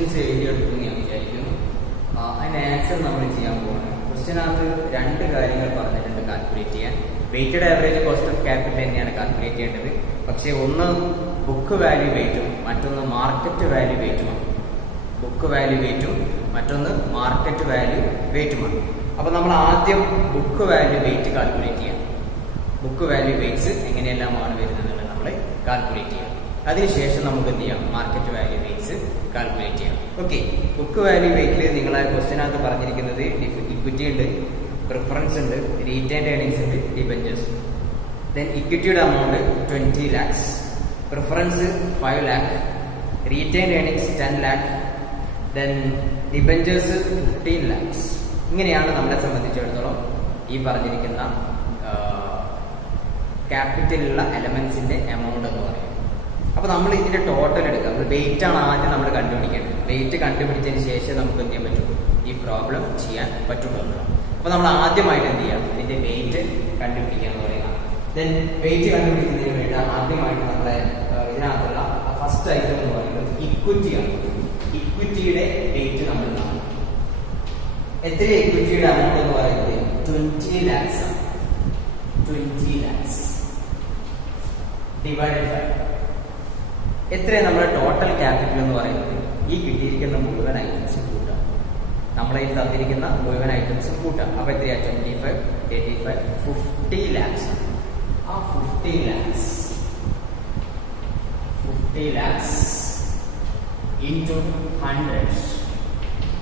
Questions എഴുതിയെടുക്കുമെന്ന് ഞാൻ വിചാരിക്കുന്നു. അതിൻ്റെ ആൻസർ നമ്മൾ ചെയ്യാൻ പോകുന്നത് ക്വസ്റ്റ്യനകത്ത് രണ്ട് കാര്യങ്ങൾ പറഞ്ഞിട്ടുണ്ട് കാൽക്കുലേറ്റ് ചെയ്യാൻ. Weighted average cost of capital തന്നെയാണ് കാൽക്കുലേറ്റ് ചെയ്യേണ്ടത്. പക്ഷേ ഒന്ന് ബുക്ക് വാല്യൂ വെയ്റ്റും മറ്റൊന്ന് മാർക്കറ്റ് വാല്യൂ വെയ്റ്റുമാണ്. ബുക്ക് വാല്യൂ വെയ്റ്റും മറ്റൊന്ന് മാർക്കറ്റ് വാല്യൂ വെയ്റ്റുമാണ്. അപ്പോൾ നമ്മൾ ആദ്യം ബുക്ക് വാല്യൂ വെയ്റ്റ് കാൽക്കുലേറ്റ് ചെയ്യാം. ബുക്ക് വാല്യൂ വെയ്റ്റ്സ് എങ്ങനെയെല്ലാമാണ് വരുന്നത് നമ്മൾ കാൽക്കുലേറ്റ് ചെയ്യാം. അതിനുശേഷം നമുക്ക് എന്ത് ചെയ്യാം, മാർക്കറ്റ് വാല്യൂ വെയ്റ്റ്സ് കാൽക്കുലേറ്റ് ചെയ്യാം. ഓക്കെ, ബുക്ക് വാല്യൂ വെയ്റ്റിൽ നിങ്ങളെ ക്വസ്റ്റ്യനകത്ത് പറഞ്ഞിരിക്കുന്നത് ഇക്വിറ്റി ഉണ്ട്, പ്രിഫറൻസ് ഉണ്ട്, റീറ്റെയിൻഡ് ഏർണിംഗ്സ് ഉണ്ട്, debentures. Then ഇക്വിറ്റിയുടെ amount 20 lakhs, preference 5 lakh, retained earnings 10 lakh, then debentures 15 lakhs. ഇങ്ങനെയാണ് നമ്മളെ സംബന്ധിച്ചിടത്തോളം ഈ പറഞ്ഞിരിക്കുന്ന ക്യാപിറ്റലുള്ള എലമെന്റ്സിന്റെ എമൗണ്ട് എന്ന് പറയുന്നത്. അപ്പൊ നമ്മൾ ഇതിന്റെ ടോട്ടൽ എടുക്കാം. വെയിറ്റ് ആണ് ആദ്യം നമ്മൾ കണ്ടുപിടിക്കേണ്ടത്. വെയിറ്റ് കണ്ടുപിടിച്ചതിന് ശേഷം നമുക്ക് എന്ത് ചെയ്യാൻ പറ്റും, ഈ പ്രോബ്ലം ചെയ്യാൻ പറ്റുള്ളൂ. അപ്പൊ നമ്മൾ ആദ്യമായിട്ട് എന്ത് ചെയ്യാം, ഇതിന്റെ വെയിറ്റ് കണ്ടുപിടിക്കുക എന്ന് പറയുക. ദെൻ വെയിറ്റ് കണ്ടുപിടിക്കുന്നതിന് വേണ്ടി ആദ്യമായിട്ട് നമ്മുടെ ഇതിനകത്തുള്ള ഫസ്റ്റ് ഐറ്റം എന്ന് പറയുന്നത് ഇക്വിറ്റിയാണ്. ഇക്വിറ്റിയുടെ വെയിറ്റ് നമ്മൾ കാണും. എത്ര ഇക്വിറ്റിയുടെ എമൗണ്ട് എന്ന് പറയുന്നത് 20 lakhs ആണ്. 20 lakhs ഡിവൈഡഡ് ബൈ എത്രയാണ് നമ്മുടെ ടോട്ടൽ ക്യാപിറ്റൽ എന്ന് പറയുന്നത്. ഈ കിട്ടിയിരിക്കുന്ന മുഴുവൻ ഐറ്റംസും കൂട്ടാം. നമ്മളെ ഈ തന്നിരിക്കുന്ന മുഴുവൻ ഐറ്റംസും കൂട്ടാം. അപ്പൊ എത്രയാ, 25, 35, 50 lakhs. ആ 50 lakhs into 100.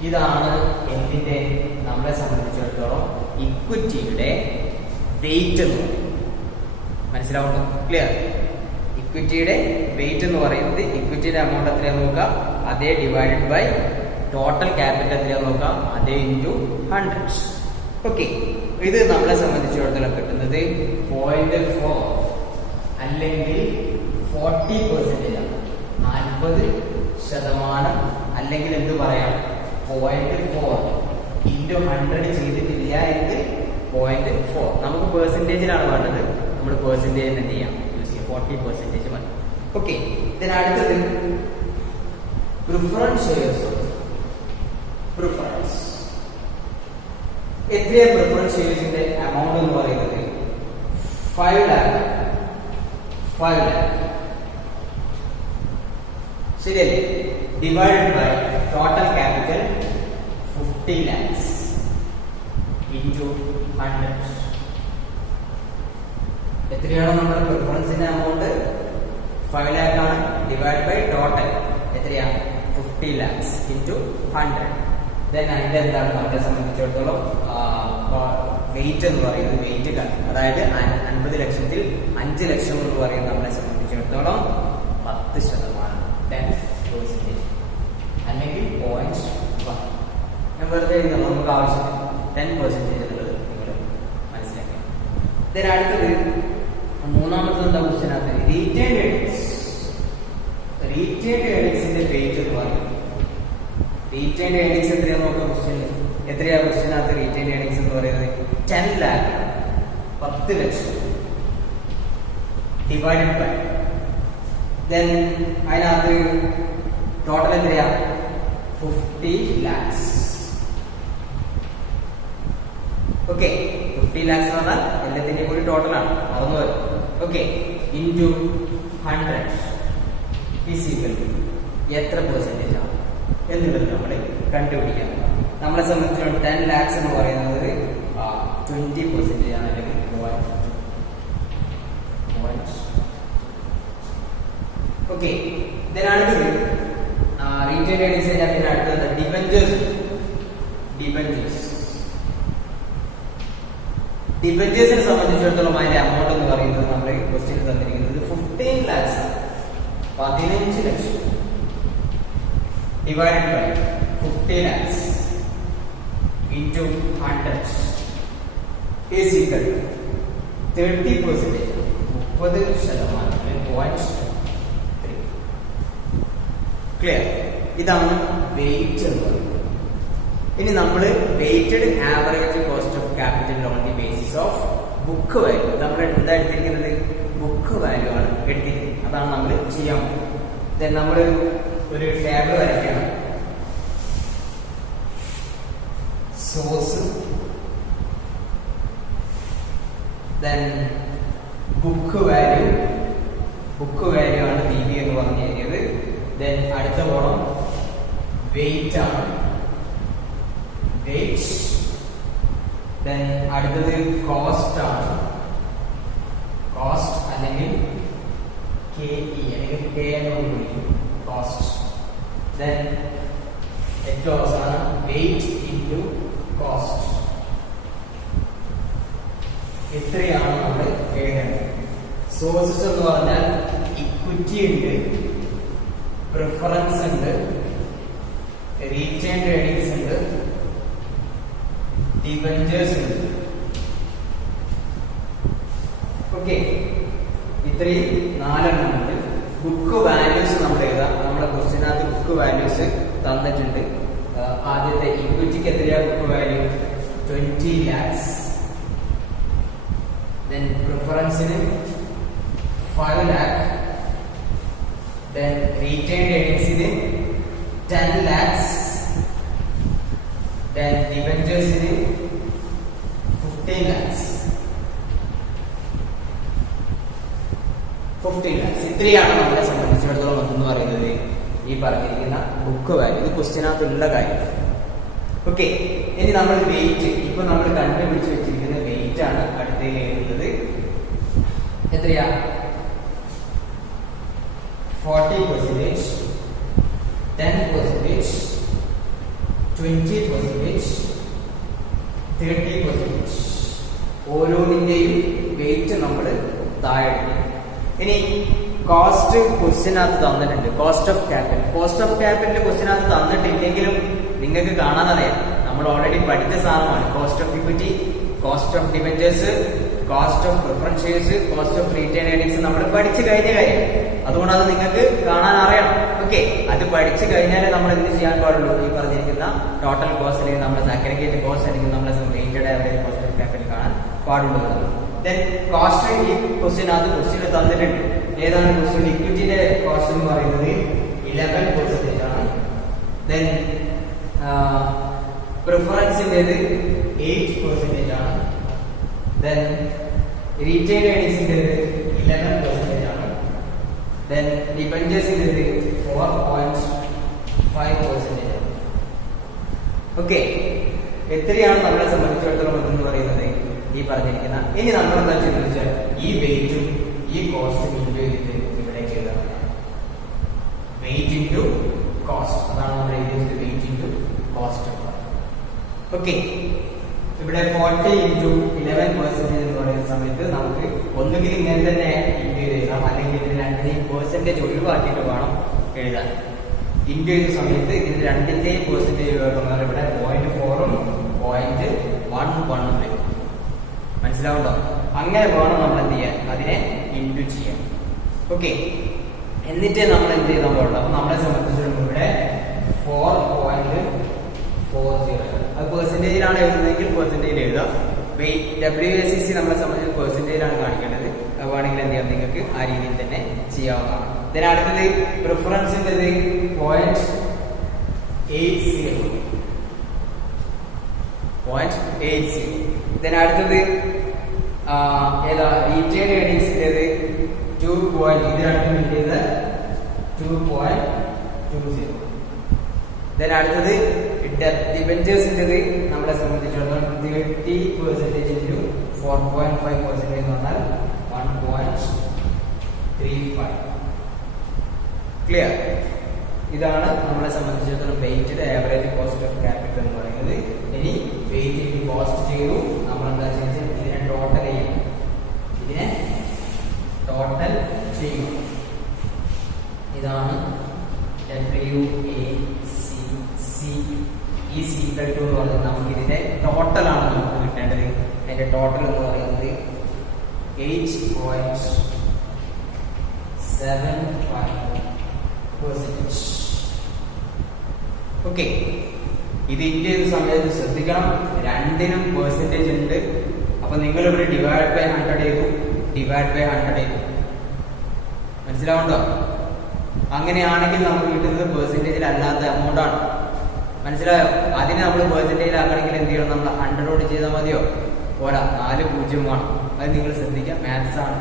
ഇതാണ് എന്തിന്റെ, നമ്മളെ സംബന്ധിച്ചിടത്തോളം ഇക്വിറ്റിയുടെ വെയിറ്റ് എന്ന് പറയുന്നത്. മനസ്സിലാവുന്നു? ക്ലിയർ? ഇക്വിറ്റിയുടെ വെയിറ്റ് എന്ന് പറയുന്നത് ഇക്വിറ്റിയുടെ എമൗണ്ട് എത്രയാന്ന് നോക്കാം, അതേ ഡിവൈഡഡ് ബൈ ടോട്ടൽ ക്യാപിറ്റൽ എത്രയാന്ന് നോക്കാം, അതേ ഇൻറ്റു 100. ഓക്കെ, ഇത് നമ്മളെ സംബന്ധിച്ചിടത്തോളം കിട്ടുന്നത് 0.4 അല്ലെങ്കിൽ 40% ആണ്. 40% അല്ലെങ്കിൽ എന്ത് പറയാം, 0.4 ഇൻറ്റു 100 ചെയ്തിട്ടില്ല എങ്കിൽ 0.4. നമുക്ക് പെർസെൻറ്റേജിലാണ് വേണ്ടത്. നമ്മൾ പെർസെൻറ്റേജ് എന്ത് ചെയ്യാം, 40% മതി. ഓക്കെ, ഇതിനടുത്തത് പ്രിഫറൻസ് ഷെയർസ്. പ്രിഫറൻസ് എത്രയാണ് പ്രിഫറൻസ് ഷെയർസിന്റെ എമൗണ്ട് എന്ന് പറയുന്നത് 5 lakh. 5 lakh ശരിയല്ലേ? Divided by total capital 50 lakhs into 100. എത്രയാണ് നമ്മുടെ പ്രിഫറൻസിന്റെ എമൗണ്ട്? 5 lakh ആണ്. ഡിവൈഡ് ബൈ ടോട്ടൽ എത്രയാണ്, 50 lakhs into 100. ദെൻ അതിന്റെ എന്താണ് നമ്മളെ സംബന്ധിച്ചിടത്തോളം വെയിറ്റ് എന്ന് പറയുന്നത്, വെയിറ്റ് അതായത് 50 ലക്ഷത്തിൽ 5 ലക്ഷം എന്ന് പറയുന്നത് നമ്മളെ സംബന്ധിച്ചിടത്തോളം 10%. ദെൻ പെർസെന്റേജ് അല്ലെങ്കിൽ 0.1. ഞാൻ വെറുതെ നമുക്ക് ആവശ്യമില്ല. 10% എന്നുള്ളത് നിങ്ങൾ മനസ്സിലാക്കുക. ദെൻ അടുത്തത് മൂന്നാമത്തെ എന്താ ക്വസ്റ്റ്യനകത്ത്, റീറ്റെയിൻഡ് ഏർണിംഗ്സ്. റീറ്റെയിൻഡ് ഏർണിംഗ്സിന്റെ വെയിറ്റ് എന്ന് പറയുന്നത്, റീറ്റെയിൻഡ് ഏർണിംഗ്സ് എത്രയാന്ന് നോക്കാം. ക്വസ്റ്റ്യൻ എത്രയാ, ക്വസ്റ്റ്യനകത്ത് റീറ്റെയിൻഡ് ഏർണിംഗ്സ് എന്ന് പറയുന്നത് 10 lakh, 10 ലക്ഷം ഡിവൈഡഡ് ബൈ ദെൻ അതിനകത്ത് ടോട്ടൽ എത്രയാ, 50 lakhs. ഓക്കെ, 50 lakhs എന്ന് പറഞ്ഞാൽ എല്ലാത്തിന്റെയും കൂടി ടോട്ടലാണ്, അതൊന്നും വരും. Okay, into 100 is equal to എത്ര പെർസെന്റേജ് ആണ് എന്നുള്ളത് നമ്മൾ കണ്ടുപിടിക്കാൻ. നമ്മളെ സംബന്ധിച്ചിടത്തോളം 10 lakhs എന്ന് പറയുന്നത് 20% ആണ്, അല്ലെങ്കിൽ 0.2. ഓക്കെ, ഇതിനാണ് റീറ്റെയിൻഡ് ഏർണിംഗ്സ്. പിന്നെ അടുത്തത് ഡിബഞ്ചേഴ്സ്. ഡിബഞ്ചേഴ്സിനെ സംബന്ധിച്ചിടത്തോളം അതിന്റെ എമൗണ്ട് എന്ന് പറയുന്നത് നമ്മൾ ക്വസ്റ്റ്യൻ തന്നിരിക്കുന്നത് 15 lakhs, 15 ലക്ഷം divided by 50 lakhs into 100 is equal to 30%. 30%. Clear? ഇതാണ് വെയിറ്റ് എന്ന് പറയുന്നത്. ഇനി നമ്മൾ weighted average cost of capital on the basis of book value. നമ്മൾ എന്താ എടുത്തിരിക്കുന്നത്, ബുക്ക് വാല്യൂ ആണ് എടുത്തിരിക്കുന്നത്. അതാണ് നമ്മൾ ചെയ്യാൻ പോകുന്നത്. നമ്മൾ ഒരു ടേബിൾ വരയ്ക്കണം. ദെൻ ബുക്ക് വാല്യൂ ആണ് BB എന്ന് പറഞ്ഞു കഴിഞ്ഞത്. ദെൻ അടുത്ത കോളം വെയിറ്റ് ആണ്, വെയിറ്റ്. ദെൻ അടുത്തത് കോസ്റ്റ് ആണ്, കോസ്റ്റ് അല്ലെങ്കിൽ KE അല്ലെങ്കിൽ K എന്ന് വിളിക്കും, കോസ്റ്റ്. ദെൻ ഏറ്റവും അവസാനം വെയിറ്റ് ഇൻറ്റു കോസ്റ്റ്. ഇത്രയാണ് നമ്മൾ എഴുതേണ്ടത്. സോഴ്സസ് എന്ന് പറഞ്ഞാൽ ഇക്വിറ്റി ഉണ്ട്, പ്രിഫറൻസ് ഉണ്ട്, റീറ്റെയിൻഡ് ഏർണിങ്സ് ഉണ്ട്, ഡിബഞ്ചേഴ്സ് ഉണ്ട്. ഓക്കെ, ഇത്രയും 4 എണ്ണം ഉണ്ട്. ബുക്ക് വാല്യൂസ് നമ്മൾ എഴുതാം. നമ്മുടെ ക്വസ്റ്റ്യനകത്ത് ബുക്ക് വാല്യൂസ് തന്നിട്ടുണ്ട്. ആദ്യത്തെ ഇക്വിറ്റിക്ക് എത്രയാ book value? 20 lakhs. Then preference-ന് 5 lakh. Then retained earnings-ന് 10 lakhs. Then debentures-ന് 15 lakhs. 15 lakhs. ഇത്രയാണ് നമ്മളെ സംബന്ധിച്ചിടത്തോളം എന്ന് പറയുന്നത് ഈ പറഞ്ഞിരിക്കുന്ന ബുക്ക് വാല്യൂ. ഇത് ക്വസ്റ്റ്യനകത്തുള്ള കാര്യം. ഓക്കെ, ഇനി നമ്മൾ വെയിറ്റ്, ഇപ്പൊ നമ്മൾ കണ്ടുപിടിച്ച് വെച്ചിരിക്കുന്ന വെയിറ്റ് ആണ് അടുത്തതിൽ എഴുതുന്നത്. എത്രയാ? 40%, 10%, 20%, 30%. ഓരോന്നിന്റെയും വെയിറ്റ് നമ്മൾ താഴെ. ഇനി കോസ്റ്റ് ക്വസ്റ്റ്യനകത്ത് തന്നിട്ടുണ്ട്. കോസ്റ്റ് ഓഫ് ക്യാപിറ്റൽ ക്വസ്റ്റ്യനകത്ത് തന്നിട്ടില്ലെങ്കിലും നിങ്ങൾക്ക് കാണാനറിയാം, നമ്മൾ ഓൾറെഡി പഠിച്ച സാധനമാണ്. Cost of equity, cost of debentures, cost of preference shares, cost of retain earnings നമ്മൾ പഠിച്ചു കഴിഞ്ഞ കാര്യം. അതുകൊണ്ട് അത് നിങ്ങൾക്ക് കാണാൻ അറിയണം. ഓക്കെ, അത് പഠിച്ചു കഴിഞ്ഞാലേ നമ്മൾ എന്ത് ചെയ്യാൻ പാടുള്ളൂ? ഈ പറഞ്ഞിരിക്കുന്ന ടോട്ടൽ കോസ്റ്റ് അല്ലെങ്കിൽ നമ്മുടെ അഗ്രിഗേറ്റ് കോസ്റ്റ് അല്ലെങ്കിൽ നമ്മുടെ weighted average cost of capital കാണാൻ പാടുള്ളൂ. ദെൻ കോസ്റ്റ് ഈ ക്വസ്റ്റ്യൻ തന്നിട്ടുണ്ട്. ഏതാണ് ക്വസ്റ്റ്യൻ? ഇക്വിറ്റിയുടെ കോസ്റ്റ് എന്ന് പറയുന്നത് 11% ആണ്. ദെൻ പ്രിഫറൻസിൻ്റെത് 8% ആണ്. ദെൻ റീറ്റെയിൻ ഏർണിങ്സിൻ്റെത് 11% ആണ്. ദെൻ ഡിബഞ്ചേഴ്സിൻ്റെത് 4.5% ആണ്. ഓക്കെ, എത്രയാണ് നമ്മളെ സംബന്ധിച്ചിടത്തോളം എന്ന് പറയുന്നത് ഈ പറഞ്ഞിരിക്കുന്ന. ഇനി നമ്മൾ എന്താ ചെയ്തെന്ന് വെച്ചാൽ ഈ വെയിറ്റും ഈ കോസ്റ്റും ഇൻറ്റു ചെയ്തിട്ട് ഇവിടെ ചെയ്തതാണ്. വെയിറ്റ് ഇൻറ്റു കോസ്റ്റ്, അതാണ് നമ്മൾ എഴുതിയത്. Wait into cost. ഓക്കെ, ഇവിടെ 40 ഇൻറ്റു 11% എന്ന് പറയുന്ന സമയത്ത് നമുക്ക് ഒന്നുകിൽ ഇങ്ങനെ തന്നെ ഇൻറ്റു ചെയ്താം, അല്ലെങ്കിൽ ഇതിന് രണ്ടിനെയും പെർസെൻറ്റേജ് ഒഴിവാക്കിയിട്ട് വേണം എഴുതാൻ. ഇൻറ്റു ചെയ്ത സമയത്ത് ഇതിന് രണ്ടിന്റെയും പെർസെൻറ്റേജ് ഒഴിവാക്കുന്നത് ഇവിടെ 0.4ഉം 0.11ഉം വരും. മനസ്സിലാവുണ്ടോ? അങ്ങനെ വേണം നമ്മൾ എന്ത് ചെയ്യാൻ, അതിനെ ഇൻറ്റു ചെയ്യാൻ. ഓക്കെ, എന്നിട്ട് നമ്മൾ എന്ത് ചെയ്താൽ പാടുള്ളൂ? അപ്പൊ നമ്മളെ സംബന്ധിച്ചിടത്തോളം ഇവിടെ 4.40, അത് പെർസെൻറ്റേജിലാണ് എഴുതുന്നതെങ്കിൽ പെർസെൻറ്റേജിൽ എഴുതാം. WACC നമ്മളെ സംബന്ധിച്ച് പെർസെൻറ്റേജിലാണ് കാണിക്കേണ്ടത്. അത് വേണമെങ്കിൽ എന്ത് ചെയ്യാം, നിങ്ങൾക്ക് ആ രീതിയിൽ തന്നെ ചെയ്യാവുന്നതാണ്. ഇതിന് അടുത്തത് പ്രിഫറൻസിൻ്റെത് 0.80. ഇതിനടുത്തത് ഏതാ? റീറ്റെയിൻ ഏർണിങ്സിൻ്റെത് 2.20. ഇതിനടുത്തത് ഡിബഞ്ചേഴ്സിൻ്റെത് നമ്മളെ സംബന്ധിച്ചിടത്തോളം 30% ഇൻറ്റു 4.5% എന്ന് പറഞ്ഞാൽ 1.35. ക്ലിയർ? ഇതാണ് നമ്മളെ സംബന്ധിച്ചിടത്തോളം weighted average cost of capital എന്ന് പറയുന്നത്. ഇനി വെയിറ്റ് ഇൻറ്റു കോസ്റ്റ് ചെയ്തു. നമ്മൾ എന്താ ചെയ്യുന്നത്? ഇതിനെ ടോട്ടൽ ചെയ്യും. ഇതാണ് WACC. ഈ സീക്വൽ ടു എന്ന് പറയുന്നത് നമുക്ക് ഇതിന്റെ ടോട്ടലാണ് നമുക്ക് കിട്ടേണ്ടത്. അതിന്റെ ടോട്ടൽ എന്ന് പറയുന്നത് 8.75%. ഓക്കെ, ഇത് ഇന്ത്യ ചെയ്ത സമയത്ത് ശ്രദ്ധിക്കണം, രണ്ടിനും പെർസെൻറ്റേജ് ഉണ്ട്. അപ്പൊ നിങ്ങൾ ഇവിടെ ഡിവൈഡ് ബൈ 100 ചെയ്തു. മനസ്സിലാവുണ്ടോ? അങ്ങനെയാണെങ്കിൽ നമുക്ക് കിട്ടുന്നത് പെർസെൻറ്റേജിൽ അല്ലാത്ത എമൗണ്ട് ആണ്. മനസ്സിലായോ? അതിന് നമ്മൾ പെർസെൻറ്റേജിൽ ആക്കണമെങ്കിൽ എന്ത് ചെയ്യണം? നമ്മൾ 100 ചെയ്താൽ മതിയോ? പോരാ, 4 0 വേണം. അത് നിങ്ങൾ ശ്രദ്ധിക്കുക. മാത്സ് ആണ്,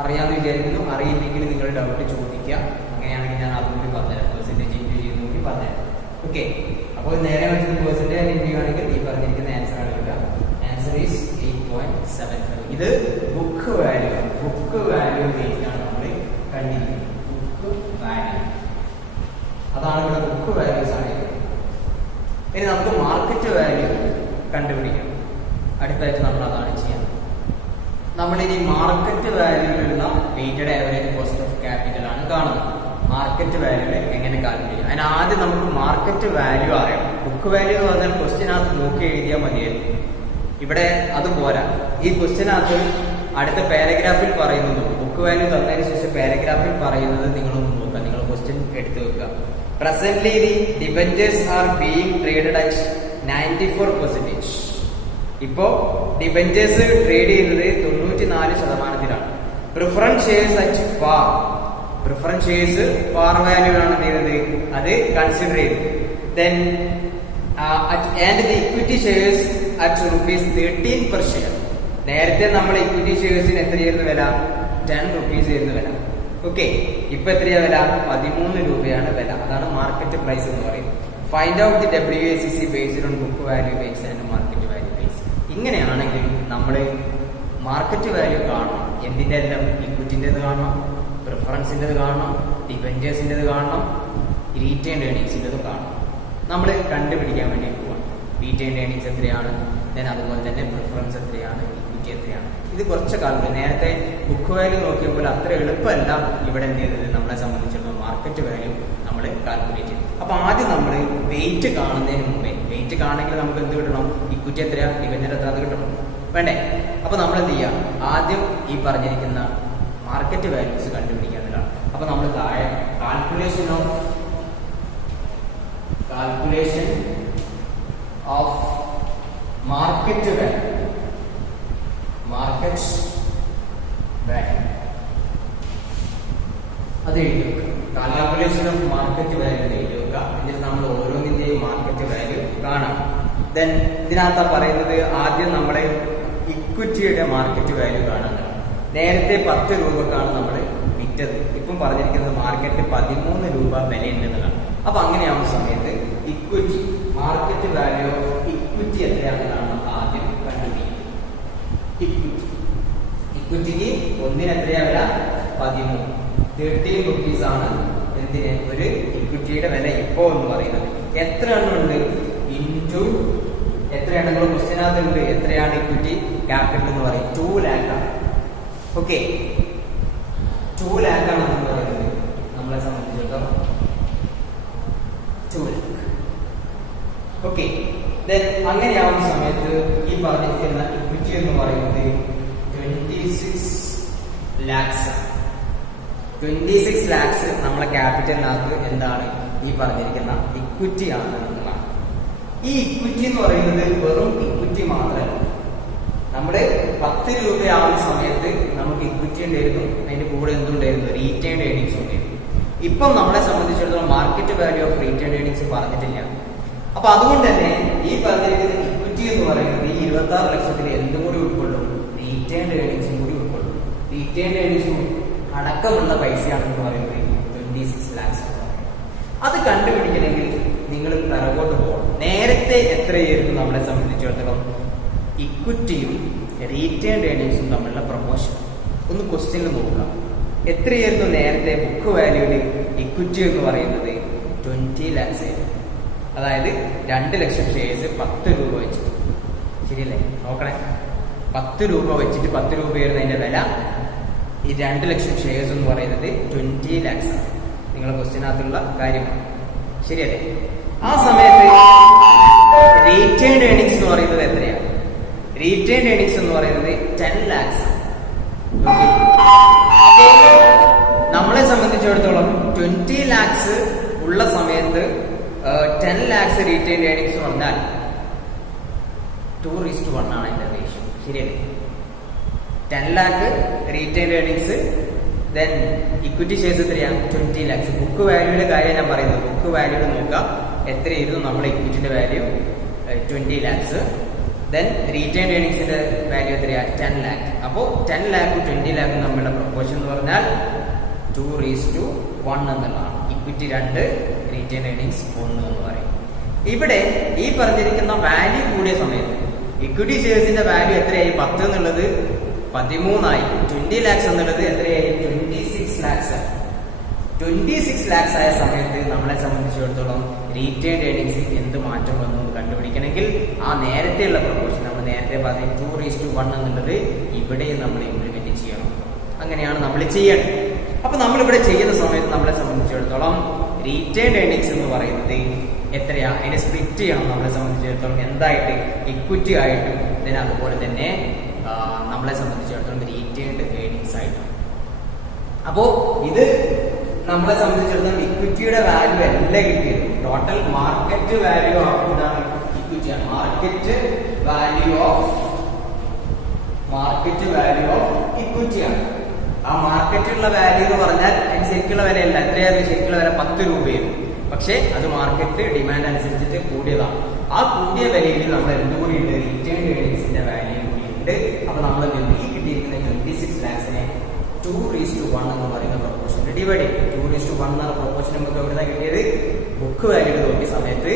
അറിയാമെന്ന് വിചാരിക്കുന്നു. അറിയില്ലെങ്കിൽ നിങ്ങൾ ഡൗട്ട് ചോദിക്കുക. അങ്ങനെയാണെങ്കിൽ ഞാൻ അതുകൂടി പറഞ്ഞുതരാം, പെർസെൻറ്റേജ് ഇൻറ്റു ചെയ്യുന്ന കൂടി പറഞ്ഞുതരാം. ഓക്കെ, അപ്പോൾ നേരെ വെച്ചത് പെർസെൻറ്റേജ് ഇൻറ്റു ചെയ്യുകയാണെങ്കിൽ ഈ പറഞ്ഞിരിക്കുന്ന ആൻസർ ആണ് കിട്ടുക. Answer is 8.75. ഇത് ബുക്ക് വാല്യൂ, ബുക്ക് വാല്യൂ റേറ്റിലാണ് നമ്മൾ കണ്ടിരിക്കുന്നത്. ബുക്ക് വാല്യൂ അതാണ് ഇവിടെ ബുക്ക് വാല്യൂസ് ആണ്. ഇനി നമുക്ക് മാർക്കറ്റ് വാല്യൂ കണ്ടുപിടിക്കണം. അടുത്തായിട്ട് നമ്മൾ അതാണ് ചെയ്യുന്നത്. നമ്മളിനി മാർക്കറ്റ് വാല്യൂവിലുള്ള weighted average cost of capital ആണ് കാണുന്നത്. മാർക്കറ്റ് വാല്യൂ എങ്ങനെ കാൽക്കുലേറ്റ് ചെയ്യും? അതിന് ആദ്യം നമുക്ക് മാർക്കറ്റ് വാല്യൂ അറിയണം. ബുക്ക് വാല്യൂ എന്ന് പറഞ്ഞാൽ ക്വസ്റ്റ്യനകത്ത് നോക്കി എഴുതിയാൽ മതിയായിരുന്നു. ഇവിടെ അത് പോരാ. ഈ ക്വസ്റ്റ്യനകത്ത് അടുത്ത പാരഗ്രാഫിൽ പറയുന്നത്, ബുക്ക് വാല്യൂ തന്നതിന് ശേഷം പാരഗ്രാഫിൽ പറയുന്നത് നിങ്ങളൊന്ന് നോക്കുക. നിങ്ങൾ ക്വസ്റ്റ്യൻ എടുത്തു വെക്കുക. Presently the debentures are being traded at 94%. ഇപ്പോ ഡിബഞ്ചേഴ്സ് ട്രേഡ് ചെയ്യുന്നത് 94%. Preference shares at par, preference shares par value ആണ് ചെയ്യുന്നത്, അത് കൺസിഡർ ചെയ്തു. Then and the equity shares at ₹13 per share. നേരത്തെ നമ്മൾ ഇക്വിറ്റി ഷെയർസിന് എത്രയായിരുന്നു വില? 10 rupees ആയിരുന്നു വില. ഓക്കെ, ഇപ്പൊ എത്രയാ വില? 13 രൂപയാണ് വില. അതാണ് മാർക്കറ്റ് പ്രൈസ് എന്ന് പറയുന്നത്. Find out the WACC based on book value base and market value base. ഇങ്ങനെയാണെങ്കിൽ നമ്മൾ മാർക്കറ്റ് വാല്യൂ കാണണം. എന്തിന്റെ എല്ലാം? ഇക്വിറ്റിൻ്റെത് കാണണം, പ്രിഫറൻസിൻ്റെത് കാണണം, ഡിബഞ്ചേഴ്സിൻ്റെത് കാണണം, റീറ്റെയിൻഡ് ഏർണിങ്സിൻ്റെത് കാണണം. നമ്മൾ കണ്ടുപിടിക്കാൻ വേണ്ടി പോവാം. റീറ്റെയിൻഡ് ഏർണിങ്സ് എത്രയാണ്, ദെൻ അതുപോലെ തന്നെ പ്രിഫറൻസ് എത്രയാണ്, ഇക്വിറ്റി എത്രയാണ്. ഇത് കുറച്ച് കാലം നേരത്തെ ബുക്ക് വാല്യൂ നോക്കിയപ്പോൾ അത്ര എളുപ്പമല്ല ഇവിടെ എന്ത് ചെയ്തത്. നമ്മളെ സംബന്ധിച്ചിടത്തോളം മാർക്കറ്റ് വാല്യൂ നമ്മൾ കാൽക്കുലേറ്റ് ചെയ്തു. അപ്പൊ ആദ്യം നമ്മൾ വെയിറ്റ് കാണുന്നതിന് മുമ്പേ, വെയിറ്റ് കാണണമെങ്കിൽ നമുക്ക് എന്ത് കിട്ടണം? ഇക്വിറ്റി എത്രയാ, ഡിബഞ്ചർ എത്ര, അത് കിട്ടണം വേണ്ടേ? അപ്പൊ നമ്മൾ എന്ത് ചെയ്യാം? ആദ്യം ഈ പറഞ്ഞിരിക്കുന്ന മാർക്കറ്റ് വാല്യൂസ് കണ്ടുപിടിക്കാനുള്ളതാണ്. അപ്പൊ നമ്മൾ താഴെ calculation of market value, market value അത് എഴുതി വെക്കുക. കാൽക്കുലേഷൻ ഓഫ് മാർക്കറ്റ് വാല്യൂ എഴുതി വെക്കുക. എന്നിട്ട് നമ്മൾ ഓരോന്നിന്റെയും മാർക്കറ്റ് വാല്യൂ കാണാം. ദെൻ ഇതിനകത്ത് പറയുന്നത് ആദ്യം നമ്മുടെ ഇക്വിറ്റിയുടെ മാർക്കറ്റ് വാല്യൂ കാണാൻ. നേരത്തെ 10 രൂപക്കാണ് നമ്മൾ വിറ്റത്. ഇപ്പം പറഞ്ഞിരിക്കുന്നത് മാർക്കറ്റിൽ 13 രൂപ വിലയുണ്ടെന്നതാണ്. അപ്പൊ അങ്ങനെയാവുന്ന സമയത്ത് equity, market value of equity എത്രയാണെന്നാണ് ആദ്യം കണ്ടുപിടിക്കുന്നത്. ഇക്വിറ്റിക്ക് ഒന്നിന് എത്രയാ വില? 13 rupees ആണ്. എന്തിന്? ഒരു ഇക്വിറ്റിയുടെ വില ഇപ്പോ എന്ന് പറയുന്നത്. എത്ര എണ്ണം ഉണ്ട്? ഇൻറ്റു എത്ര എണ്ണങ്ങൾ ക്വസ്റ്റ്യനകത്ത് ഉണ്ട്? എത്രയാണ് ഇക്വിറ്റി ക്യാപിറ്റൽ എന്ന് പറയും? 2 lakh ആണ്. ഓക്കെ, 2 lakh ആണ് എന്ന് പറയുന്നത് നമ്മളെ സംബന്ധിച്ചിടത്തോളം 2 lakh. ഓക്കെ, ദെൻ അങ്ങനെയാവുന്ന സമയത്ത് ഈ പറഞ്ഞിരിക്കുന്ന ഇക്വിറ്റി എന്ന് പറയുന്നത് 26 lakhs. 26 lakhs നമ്മളെ ക്യാപിറ്റലിനകത്ത് എന്താണ്? ഈ പറഞ്ഞിരിക്കുന്ന ഇക്വിറ്റി ആണ് എന്നുള്ളതാണ്. ഈ ഇക്വിറ്റി എന്ന് പറയുന്നത് വെറും ഇക്വിറ്റി മാത്രമല്ല. നമ്മുടെ 10 രൂപയാവുന്ന സമയത്ത് നമുക്ക് ഇക്വിറ്റി ഉണ്ടായിരുന്നു, അതിന്റെ കൂടെ എന്തുണ്ടായിരുന്നു? റീറ്റെയിൻഡ് ഏർണിങ്സ് ഉണ്ടായിരുന്നു. ഇപ്പം നമ്മളെ സംബന്ധിച്ചിടത്തോളം market value of retained earnings പറഞ്ഞിട്ടില്ല. അപ്പൊ അതുകൊണ്ട് തന്നെ ഈ പറഞ്ഞിരിക്കുന്ന ഇക്വിറ്റി എന്ന് പറയുന്നത് ഈ 26 ലക്ഷത്തിൽ എന്തും കൂടി ഉൾക്കൊള്ളും? റീറ്റെയിൻഡ് ഏർണിങ്സും കൂടി ഉൾക്കൊള്ളും. റീറ്റെയിൻഡ് ഏർണിങ്സും അടക്കമുള്ള പൈസയാണെന്ന് പറയുന്നത് 26 lakhs. അത് കണ്ടുപിടിക്കണമെങ്കിൽ നിങ്ങൾ പിറകോട്ട് പോകണം. നേരത്തെ എത്രയായിരുന്നു നമ്മളെ സംബന്ധിച്ചിടത്തോളം ഇക്വിറ്റിയും റീറ്റെയിൻഡ് ഏർണിങ്സും തമ്മിലുള്ള പ്രൊപ്പോർഷൻ? ഒന്ന് ക്വസ്റ്റ്യനിൽ നോക്കുക. എത്രയായിരുന്നു നേരത്തെ ബുക്ക് വാല്യൂവിൽ ഇക്വിറ്റി എന്ന് പറയുന്നത്? 20 lakhs ആയിരുന്നു. അതായത് 2 ലക്ഷം ഷെയർസ് 10 രൂപ വെച്ചിട്ട്, ശരിയല്ലേ? നോക്കണേ, 10 രൂപ വെച്ചിട്ട് 10 രൂപയായിരുന്നു അതിന്റെ വില. ഈ 2 ലക്ഷം ഷെയർസ് എന്ന് പറയുന്നത് 20 lakhs ആണ്. നിങ്ങളുടെ ക്വസ്റ്റ്യനകത്തുള്ള കാര്യമാണ്, ശരിയല്ലേ? ആ സമയത്ത് റീറ്റെയിൻഡ് ഏർണിങ്സ് എന്ന് പറയുന്നത് എത്രയാണ്? റീറ്റെയിൻഡ് ഏർണിങ്സ് എന്ന് പറയുന്നത് 10 lakhs. നമ്മളെ സംബന്ധിച്ചിടത്തോളം 20 lakhs ഉള്ള സമയത്ത് 10 lakhs റീറ്റെയിൻഡ് ഏർണിങ്സ് പറഞ്ഞാൽ 2:1 ആണ് അതിന്റെ റേഷ്യോ, ശരിയല്ലേ? 10 lakh retained earnings, then equity shares എത്രയാണ്? 20 lakhs. ബുക്ക് വാല്യൂയുടെ കാര്യം ഞാൻ പറയുന്നത്. ബുക്ക് വാല്യൂടെ നോക്കുക, എത്രയായിരുന്നു നമ്മുടെ ഇക്വിറ്റിന്റെ വാല്യൂ? 20 lakhs. ദെൻ റീറ്റെയിൻഡ് ഏർണിങ്സിന്റെ വാല്യൂ എത്രയാണ് 10 lakh. അപ്പോൾ 10 lakh 20 lakh തമ്മിലുള്ള പ്രൊപ്പോർഷൻ എന്ന് പറഞ്ഞാൽ 2:1 എന്നുള്ളതാണ്. ഇക്വിറ്റി 2, റീറ്റെയിൻഡ് ഏർണിങ്സ് 1 എന്ന് പറയും. ഇവിടെ ഈ പറഞ്ഞിരിക്കുന്ന വാല്യൂ കൂടിയ സമയത്ത് ഇക്വിറ്റി ഷെയർസിന്റെ വാല്യൂ എത്രയായി? 10 എന്നുള്ളത് 13 20 lakhs എന്നുള്ളത് എത്രയായി? 26 lakhs. 26 lakhs ആയ സമയത്ത് നമ്മളെ സംബന്ധിച്ചിടത്തോളം റീറ്റെയിൻഡ് ഏർണിങ്സ് എന്ത് മാറ്റം വന്നു എന്ന് കണ്ടുപിടിക്കണമെങ്കിൽ ആ നേരത്തെയുള്ള പ്രൊപ്പോർഷൻ നമ്മൾ നേരത്തെ പറഞ്ഞ 2:1 എന്നുള്ളത് ഇവിടെ നമ്മൾ ഇംപ്ലിമെന്റ് ചെയ്യണം. അങ്ങനെയാണ് നമ്മൾ ചെയ്യേണ്ടത്. അപ്പൊ നമ്മളിവിടെ ചെയ്യുന്ന സമയത്ത് നമ്മളെ സംബന്ധിച്ചിടത്തോളം റീറ്റെയിൻഡ് ഏർണിങ്സ് എന്ന് പറയുന്നത് എത്രയാ? അതിനെ സ്പ്ലിറ്റ് ചെയ്യണം നമ്മളെ സംബന്ധിച്ചിടത്തോളം എന്തായിട്ട്? ഇക്വിറ്റി ആയിട്ടും അതുപോലെ തന്നെ നമ്മളെ സംബന്ധിച്ചിടത്തോളം റീറ്റെയിൻഡ് ഏർണിങ്സ് ആയിട്ടും. അപ്പോ ഇത് നമ്മളെ സംബന്ധിച്ചിടത്തോളം ഇക്വിറ്റിയുടെ വാല്യൂ അല്ല കിട്ടിയത്. ടോട്ടൽ മാർക്കറ്റ് വാല്യൂ ഓഫ് ഇതാണ് ഇക്വിറ്റിയാണ്. മാർക്കറ്റ് വാല്യൂ ഓഫ് ഇക്വിറ്റിയാണ്. ആ മാർക്കറ്റിലുള്ള വാല്യൂ എന്ന് പറഞ്ഞാൽ അതിന് ശരിക്കുള്ള വിലയല്ല. എത്രയാണ് ശരിക്കുള്ള വില? 10 രൂപയായിരുന്നു. പക്ഷെ അത് മാർക്കറ്റ് ഡിമാൻഡ് അനുസരിച്ചിട്ട് കൂടിയതാണ്. ആ കൂടിയ വിലയിൽ നമ്മൾ എന്തുകൂടി ഉണ്ട്? റീറ്റെയിൻഡ് ഏർണിങ്സിന്റെ വാല്യൂ കൂടി ഉണ്ട്. അപ്പൊ നമ്മൾ ഈ കിട്ടിയിരിക്കുന്ന 26 lakhsനെ 2:1 എന്ന് പറയുന്ന പ്രൊപ്പോർഷൻ ഡിവൈഡ് ചെയ്യും. 2:1 എന്ന പ്രൊപ്പോർഷൻ നമുക്ക് എവിടെ കിട്ടിയത്? ബുക്ക് വാല്യൂ നോക്കിയ സമയത്ത്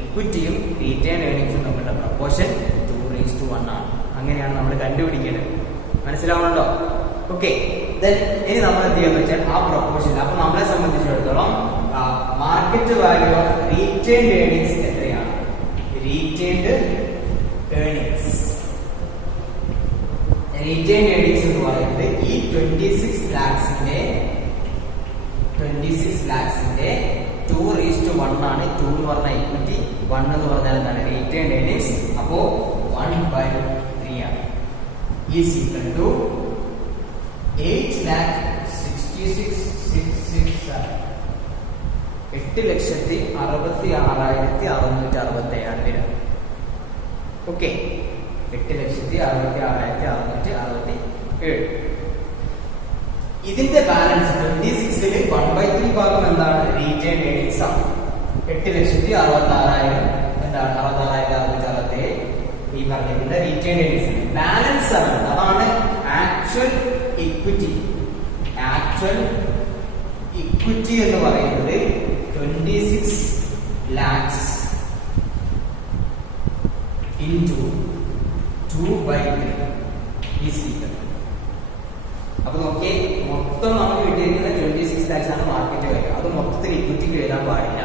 ഇക്വിറ്റിയും റീറ്റെയിൻഡ് ഏർണിങ്സും തമ്മിലുള്ള പ്രൊപ്പോർഷൻ 2:1 ആണ്. അങ്ങനെയാണ് നമ്മൾ കണ്ടുപിടിക്കേണ്ടത്. മനസ്സിലാവുന്നുണ്ടോ? ഓക്കെ. ഇനി നമ്മൾ എന്ത് ചെയ്യാന്ന് വെച്ചാൽ ആ പ്രൊപ്പോർഷൻ, അപ്പൊ നമ്മളെ സംബന്ധിച്ചിടത്തോളം market value of retained earnings എത്രയാണ്? റീറ്റെയിൻഡ് ഏർണിങ്സ് എന്ന് പറയുന്നത് ഈ 26 lakhsന്റെ 2:1 ആണ്. 2 എന്ന് പറഞ്ഞാൽ ഇക്വിറ്റി, 1 എന്ന് പറഞ്ഞാൽ എന്താണ്? Retained earnings. അപ്പോ 1/3 ആണ്. Is equal to 8,66,667. 8,66,667 ഓക്കെ. 8,66,667. ഇതിന്റെ ബാലൻസ് 26ൽ 1/3 ഭാഗം എന്താണ്? റീറ്റെയിൻഡ് ഏർണിങ്സ് ആണ്. 8,66,000 എന്താണ്? 66,667 ഈ പറഞ്ഞിട്ടുള്ള റീറ്റെയിൻഡ് ഏർണിങ്സ്. ബാലൻസ് ആണ്, അതാണ് ആക്ച്വൽ ഇക്വിറ്റി. എന്ന് പറയുന്നത് 26 lakhs into 2/3 is equal. അപ്പൊ നോക്കിയേ, മൊത്തം നമുക്ക് കിട്ടിയിരിക്കുന്ന 26 lakhs ആണ് മാർക്കറ്റ് വാല്യൂ. അത് മൊത്തത്തിൽ ഇക്വിറ്റിക്ക് എഴുതാൻ പാടില്ല.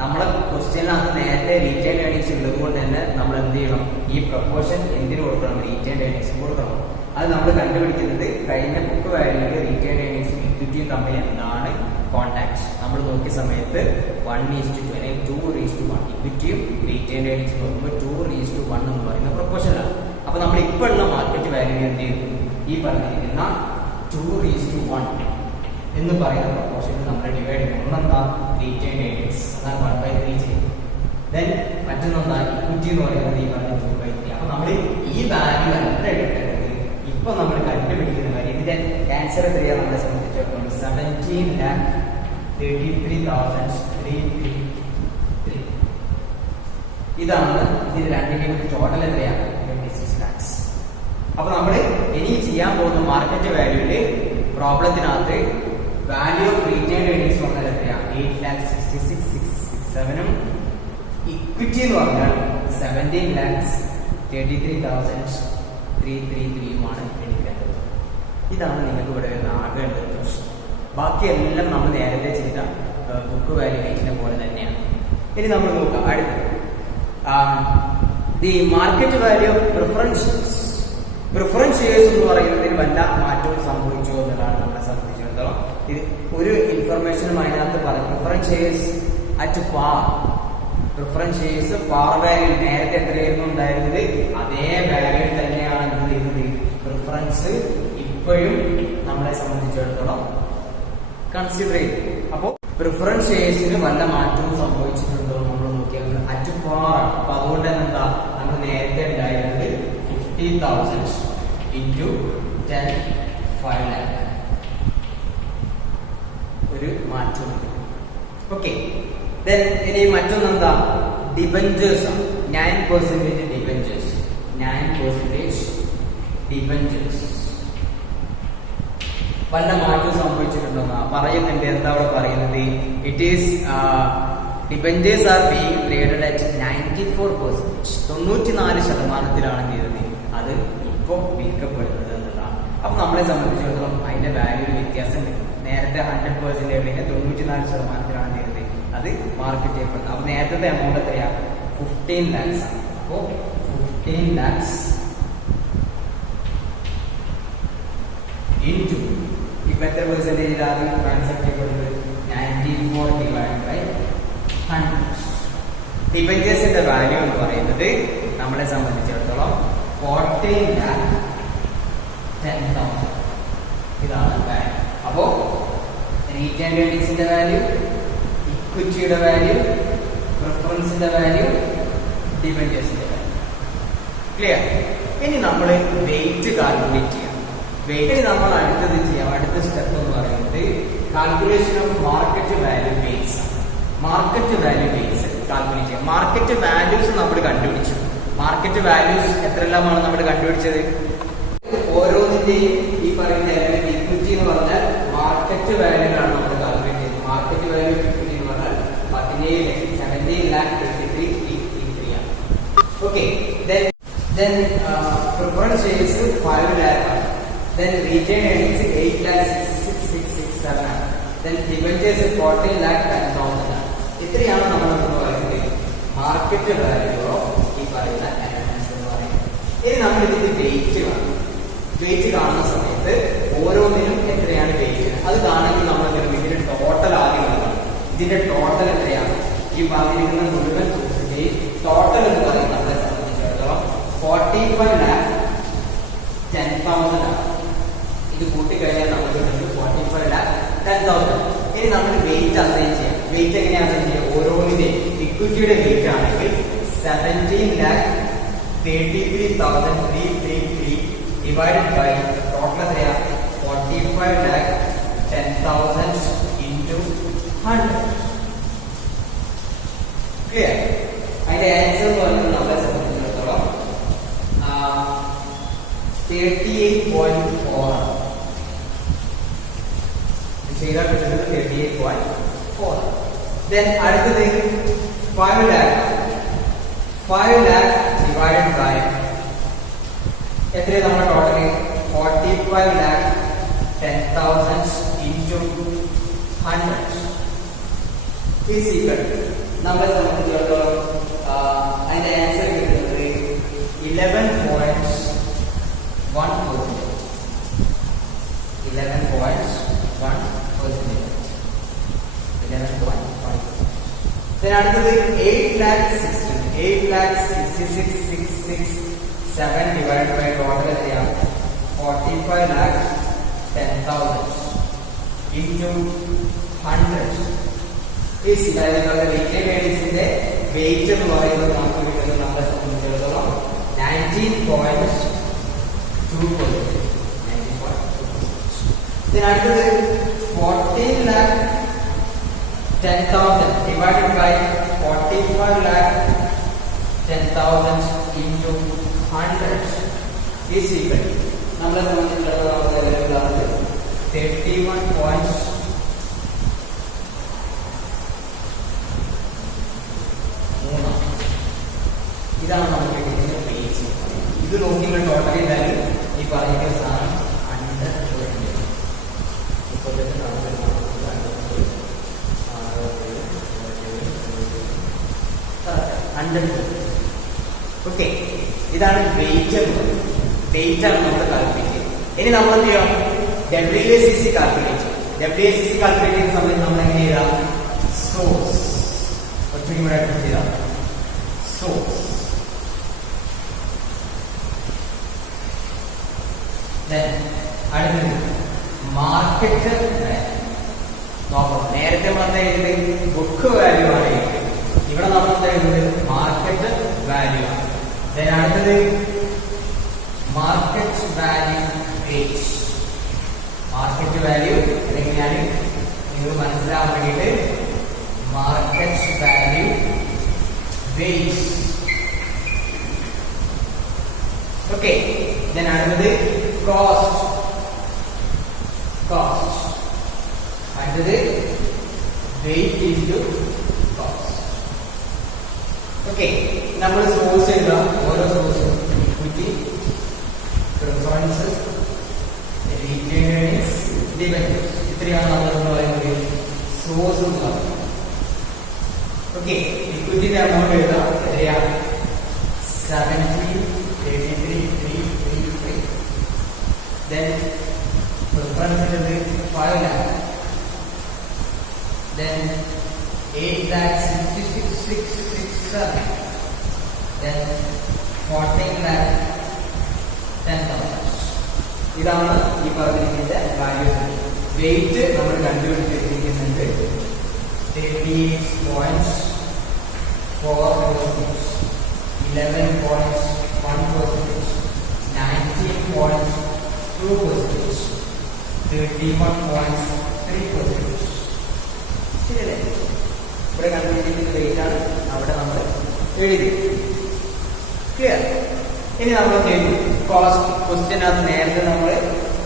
നമ്മളെ ക്വസ്റ്റ്യനകത്ത് നേരത്തെ റീറ്റെയിൻഡ് ഏർണിങ്സ് ഉള്ളത് കൊണ്ട് തന്നെ നമ്മൾ എന്ത് ചെയ്യണം? ഈ പ്രൊപ്പോർഷൻ എന്തിനു കൊടുക്കണം? റീറ്റെയിൻഡ് ഏർണിങ്സ് കൊടുക്കണം. അത് നമ്മൾ കണ്ടുപിടിക്കുന്നത് കഴിഞ്ഞ ബുക്ക് വാല്യൂവിൽ റീറ്റെയിൻഡ് ഏർണിങ്സും ഇക്വിറ്റിയും തമ്മിൽ എന്താണ് കോണ്ടാക്ട് നമ്മൾ നോക്കിയ സമയത്ത് 1:2 അല്ലെങ്കിൽ 2:1 ഇക്വിറ്റിയും റീറ്റെയിൻഡ് ഏർണിങ്സ് നോക്കുമ്പോൾ 2:1 എന്ന് പറയുന്ന പ്രൊപ്പോർഷനാണ്. അപ്പൊ നമ്മൾ ഇപ്പോൾ ഉള്ള മാർക്കറ്റ് വാല്യൂ എന്ത് ചെയ്തു? ഈ പറഞ്ഞിരിക്കുന്ന 2:1 എന്ന് പറയുന്ന പ്രൊപ്പോർഷനിൽ നമ്മൾ ഡിവൈഡ് ചെയ്യും. ഒന്നെന്താ? റീറ്റെയിൻഡ് ഏർണിങ്സ്, അതാണ് 1/3 ചെയ്യും. ദെൻ മറ്റൊന്നെന്താ? ഇക്വിറ്റി എന്ന് പറയുന്നത് ഈ പറഞ്ഞ 2/3. അപ്പൊ നമ്മൾ ഈ വാല്യൂ അല്ല എടുക്കേണ്ടത്. ഇപ്പൊ നമ്മൾ കണ്ടുപിടിക്കുന്ന കാര്യം ഇതിന്റെ ആൻസർ എത്രയാണ്? നമ്മളെ സംബന്ധിച്ചിടത്തോളം 17,33,333. ഇതാണ് ഇതിന് രണ്ടിന്റെയും ടോട്ടൽ എത്രയാണ്? 26 lakhs. അപ്പൊ നമ്മൾ ഇനി ചെയ്യാൻ പോകുന്ന മാർക്കറ്റ് വാല്യൂല് പ്രോബ്ലത്തിനകത്ത് വാല്യൂ ഓഫ് റീറ്റെയിൻഡ് ഏർണിങ്സ് പറഞ്ഞാൽ എത്രയാണ്? 8,66,667. ഇക്വിറ്റി എന്ന് പറഞ്ഞാൽ 17,33,333 എടുക്കേണ്ടത്. ഇതാണ് നിങ്ങൾക്ക് ഇവിടെ ആകേണ്ടത് പ്രശ്നം. ബാക്കിയെല്ലാം നമ്മൾ നേരത്തെ ചെയ്ത ബുക്ക് വാല്യൂവേറ്റിനെ പോലെ തന്നെയാണ്. ഇനി നമ്മൾ നോക്കാം അടുത്ത് the market value of preference shares എന്ന് പറയുന്നതിന് വല്ല മാറ്റവും സംഭവിച്ചു എന്നതാണ് നമ്മളെ സംബന്ധിച്ചിടത്തോളം. ഇത് ഒരു ഇൻഫർമേഷനും അതിനകത്ത് പറയും. Preference shares at par value നേരത്തെ എത്രയായിരുന്നു ഉണ്ടായിരുന്നത്? അതേ വാല്യൂ തന്നെയാണ് എന്ത് ചെയ്യുന്നത്? പ്രിഫറൻസ് ഇപ്പോഴും നമ്മളെ സംബന്ധിച്ചിടത്തോളം കൺസിഡർ ചെയ്തു. അപ്പോൾ പ്രിഫറൻസ് ഷെയർസിന് വല്ല മാറ്റവും സംഭവിച്ചിട്ടുണ്ടോ നമ്മൾ നോക്കിയാൽ അറ്റ് പാർ ആണ്. അപ്പൊ അതുകൊണ്ട് തന്നെ എന്താ? നമ്മൾ നേരത്തെ ഉണ്ടായിരുന്നത് 50,000 into 10 5 lakh. ഒരു മാറ്റമുണ്ട്. ഓക്കെ. ഇനി മറ്റൊന്നെന്താ? ഡിബഞ്ചേഴ്സ് ആണ്. 9% ഡിബഞ്ചേഴ്സ്. ഡിബഞ്ചേഴ്സ്. വല്ല മാറ്റം സംഭവിച്ചിട്ടുണ്ടോ പറയുന്നുണ്ട്. എന്താ അവിടെ പറയുന്നത്? It is debentures are being traded at 94%. 94% ചെയ്തത് അത് ഇപ്പോൾ വിൽക്കപ്പെടുന്നത് എന്നതാണ്. അപ്പൊ നമ്മളെ സംബന്ധിച്ചിടത്തോളം അതിന്റെ വാല്യൂ വ്യത്യാസം വരും. നേരത്തെ 100% എവിടെയാണ് 94% ചെയ്തത് അത് മാർക്കറ്റ് ചെയ്യപ്പെടുന്നത്. അപ്പൊ നേരത്തെ എമൗണ്ട് എത്രയാണ്? 15 lakhs ആണ്. അപ്പോ 15 lakhs into ഇപ്പൊ എത്ര പെർസെന്റേജ് ആണ് ട്രാൻസാക്ട് ചെയ്യപ്പെടുന്നത്? 94 divided by 100. ഡിബഞ്ചേഴ്സിന്റെ വാല്യൂ എന്ന് പറയുന്നത് നമ്മളെ സംബന്ധിച്ചിടത്തോളം 14,10,000 ഇതാണ് വാല്യൂ. അപ്പോ റീറ്റെയിൻ ഏർണിങ്സിന്റെ വാല്യൂ, ഇക്വിറ്റിയുടെ വാല്യൂ, പ്രിഫറൻസിന്റെ വാല്യൂ, ഡിബഞ്ചേഴ്സിന്റെ വാല്യൂ. ക്ലിയർ? ഇനി നമ്മൾ വെയിറ്റ് കാൽക്കുലേറ്റ് ചെയ്യാം. വെയിറ്റ് നമ്മൾ അടുത്തത് ചെയ്യാം. അടുത്ത സ്റ്റെപ്പ് എന്ന് പറയുന്നത് calculation of market value weights. Market value weights calculate ചെയ്യാം. മാർക്കറ്റ് വാല്യൂസ് നമ്മൾ കണ്ടുപിടിച്ചു. മാർക്കറ്റ് വാല്യൂസ് എത്രയെല്ലാമാണ് നമ്മൾ കണ്ടുപിടിച്ചത്? ഓരോന്നിന്റെയും ഈ പറയുന്ന എലമെന്റ് ഇക്വിറ്റി എന്ന് പറഞ്ഞാൽ മാർക്കറ്റ് വാല്യൂകളാണ് നമ്മൾ കാൽക്കുലേറ്റ് ചെയ്യുന്നത്. മാർക്കറ്റ് വാല്യൂ ഇക്വിറ്റി എന്ന് പറഞ്ഞാൽ 17,33,333 ആണ്. Okay. Then preference shares 5 lakh. Then retained earnings 8,66,667. Then debentures 14,10,000. ഇത്രയാണ് നമ്മൾ പറയുന്നത് മാർക്കറ്റ് വാല്യൂ ഓഫ് ഈ പറയുന്ന എലമെന്റ്സ് എന്ന് പറയുന്നത്. ഇനി നമ്മൾ ഇതിന്റെ വെയിറ്റ് കാണും. വെയിറ്റ് കാണുന്ന സമയത്ത് ഓരോന്നിനും എത്രയാണ് വെയിറ്റ് അത് കാണണമെങ്കിൽ നമ്മൾ ഇതിന്റെ ടോട്ടൽ ആദ്യം കാണണം. ഇതിന്റെ ടോട്ടൽ എത്രയാണ്? ഈ പറഞ്ഞിരിക്കുന്ന മുഴുവൻ സോഴ്സിന്റെയും ടോട്ടൽ എന്ന് പറയുന്നത് നമ്മളെ സംബന്ധിച്ചിടത്തോളം 45,10,000 ആണ്. ഇത് കൂട്ടിക്കഴിഞ്ഞാൽ നമുക്ക് 45,10,000. ഇനി നമ്മൾ വെയിറ്റ് അസൈൻ ചെയ്യാം. വെയിറ്റ് എങ്ങനെയാണ് അസൈൻ ചെയ്യുക? ഓരോന്നിന്റെയും ഇക്വിറ്റിയുടെ വെയിറ്റ് ആണെങ്കിൽ 17,33,333 ഡിവൈഡഡ് ബൈ ടോട്ടൽ എത്രയാണ്? 45,10,000 into 100. ക്ലിയർ? അതിന്റെ ആൻസർ എന്ന് പറയുന്നത് നമ്മളെ സംബന്ധിച്ചിടത്തോളം 38.4 ചെയ്താൽ കിട്ടുന്നത് 38.4. Then അടുത്തത് 5 lakh. 5 lakh divided by എത്രയാണ് നമ്മുടെ total? 45,10,000 into 100 is equal to നമ്മളെ സംബന്ധിച്ചിടത്തോളം അതിന്റെ ആൻസർ കിട്ടുന്നത് 11.1%. 11.1%. അടുത്തത് 8,66,667 ഡിവൈഡ് ബൈ ടോട്ടൽ എത്രയാണ്? 45,10,000 into 100 is റീറ്റെയിൻ ഏർണിങ്സിന്റെ വെയിറ്റ് എന്ന് പറയുന്നത് നമുക്ക് കിട്ടുന്നത് നമ്മളെ സംബന്ധിച്ചിടത്തോളം 19.2%. അടുത്തത് 14,10,000 divided by 45,10,000 into 100 is equal to നമ്മളെ സംബന്ധിച്ചിടത്തോളം 31.3. ഇതാണ് നമുക്ക് കിട്ടുന്ന വെയിറ്റ്. ഇത് നോക്കിയുള്ള ടോട്ടലി വാല്യൂ ഈ പറയുന്ന സാധനം 100. ഓക്കെ, ഇതാണ് വെയിറ്റ് എന്ന് പറയുന്നത്. വെയിറ്റ് ആണ് നമ്മൾ കാൽക്കുലേറ്റ് ചെയ്യുന്നത്. ഇനി നമ്മൾ എന്ത് ചെയ്യാം? WACC കാൽക്കുലേറ്റ് ചെയ്യും. WACC കാൽക്കുലേറ്റ് ചെയ്യുന്ന സമയത്ത് നമ്മൾ എങ്ങനെ ചെയ്താൽ സോഴ്സ് ഒറ്റയ്ക്ക് ഇവിടെ ചെയ്താൽ സോഴ്സ് അടുത്തത് മാർക്കറ്റ് നോക്കണം. നേരത്തെ നമ്മൾ എന്താ ചെയ്യുന്നത്? ബുക്ക് വാല്യൂ ആണ് ചെയ്യുന്നത്. ഇവിടെ നമ്മൾ എന്താ ചെയ്യുന്നത്? മാർക്കറ്റ് വാല്യൂ ആണ്. അടുത്തത് market value weight. Market value അല്ലെങ്കിൽ ഞാൻ നിങ്ങൾ മനസ്സിലാവാൻ വേണ്ടിയിട്ട് market value weight. Okay, then അടുത്തത് കോസ്റ്റ്, കോസ്റ്റ്, അടുത്തത് വെയിറ്റ് ഇൻറ്റു കോസ്റ്റ്. ഓക്കെ, നമ്മൾ സോഴ്സ് എഴുതാം. ഓരോ സോഴ്സും ഇക്വിറ്റി, പ്രിഫറൻസ്, റീറ്റെയിൻസ്, ഡിബെഞ്ചേഴ്സ്, ഇത്രയാണ് നമ്മൾ പറയുന്നത് സോഴ്സ് എന്ന് പറയുന്നത്. ഓക്കെ, ഇക്വിറ്റിന്റെ എമൗണ്ട് എഴുതാം. എത്രയാ? 70,83,333. then preference 5 lakh, then 8,66,667, then 14,10,000. ഇതാണ് ഈ പറഞ്ഞിരിക്കുന്ന വാല്യൂസ്. വെയിറ്റ് നമ്മൾ കണ്ടുപിടിച്ചിരിക്കുന്നുണ്ട് 38.4%, 11.1%, 19.2%, 31.3%. ശരിയല്ലേ? ഇവിടെ കണ്ടുപിടിച്ചിരിക്കുന്ന വെയിറ്റ് ആണ് അവിടെ നമ്മൾ എഴുതി. ക്ലിയർ? ഇനി നമ്മൾ കോസ്റ്റ്, ക്വസ്റ്റ്യനകത്ത് നേരത്തെ നമ്മൾ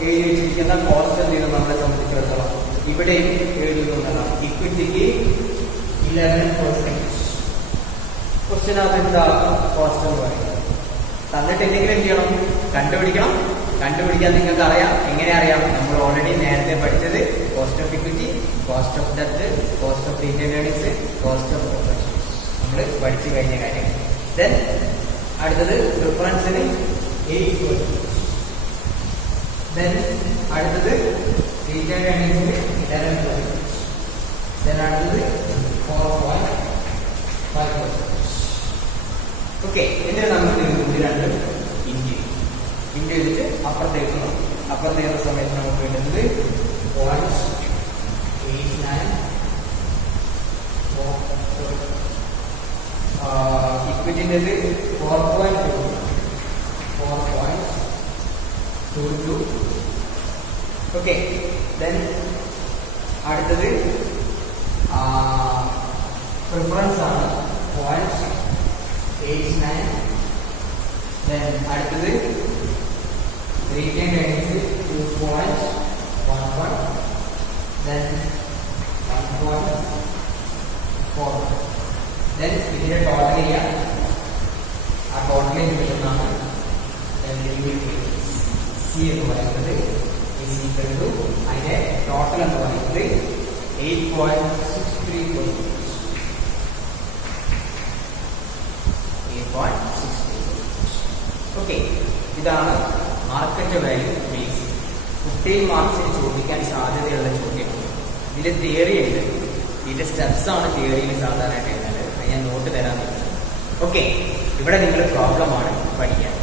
എഴുതി വെച്ചിരിക്കുന്ന കോസ്റ്റ് എന്ത് ചെയ്തു നമ്മളെ സംബന്ധിച്ചിടത്തോളം ഇവിടെയും എഴുതുന്നതാണ്. ഇക്വിറ്റിക്ക് 11%. ക്വസ്റ്റ്യനകത്ത് എന്താ കോസ്റ്റ് എന്ന് പറയുന്നത്? തന്നിട്ട് എന്തെങ്കിലും എന്ത് ചെയ്യണം? കണ്ടുപിടിക്കണം. കണ്ടുപിടിക്കാൻ നിങ്ങൾക്ക് അറിയാം. എങ്ങനെ അറിയാം? നമ്മൾ ഓൾറെഡി നേരത്തെ പഠിച്ചത് cost of equity, cost of debt, cost of retained earnings, cost of operations നമ്മൾ പഠിച്ചു കഴിഞ്ഞ കാര്യം. ദെൻ അടുത്തത് പ്രിഫറൻസിന് 8%. ദെൻ അടുത്തത് റീറ്റെയിൻഡ് ഏർണിങ്സിന് 11%. ദെൻ അടുത്തത് 4.5%. ഓക്കെ, എന്നിട്ട് നമുക്ക് ഇത് രണ്ട് ഇന്ത്യ ചെയ്തിട്ട് അപ്പുറത്തേക്ക് സമയത്ത് നമുക്ക് വേണ്ടുന്നത് 0.89, ഇക്വിറ്റിൻ്റെ 4.22. ഓക്കെ, ദെൻ അടുത്തത് പ്രിഫറൻസ് ആണ് 0.89. ദെൻ അടുത്തത് റീറ്റെയിൻഡ് ഏർണിങ്സ് 2.11, then 1.4. then ഇതിന്റെ ടോട്ടൽ ചെയ്യാം. ആ ടോട്ടൽ കിട്ടുന്നതാണ് സി എന്ന് പറയുന്നത്. അതിന്റെ ടോട്ടൽ എന്ന് പറയുന്നത് 8.63%. ഓക്കെ, ഇതാണ് മാർക്കറ്റ് വാല്യൂ ബേസ്. 15 മാർക്സിന് ചോദിക്കാൻ സാധ്യതയുള്ള ചോദ്യമാണ്. ഇതിന്റെ തിയറി ഉണ്ട്, ഇതിന്റെ സ്റ്റെപ്സ് ആണ് തിയറിയിൽ സാധാരണയായിട്ട് എഴുതുന്നത്. ഞാൻ നോട്ട് തരാൻ വെച്ചത്. ഓക്കെ, ഇവിടെ നിങ്ങൾ പ്രോബ്ലമാണ് പഠിക്കാൻ.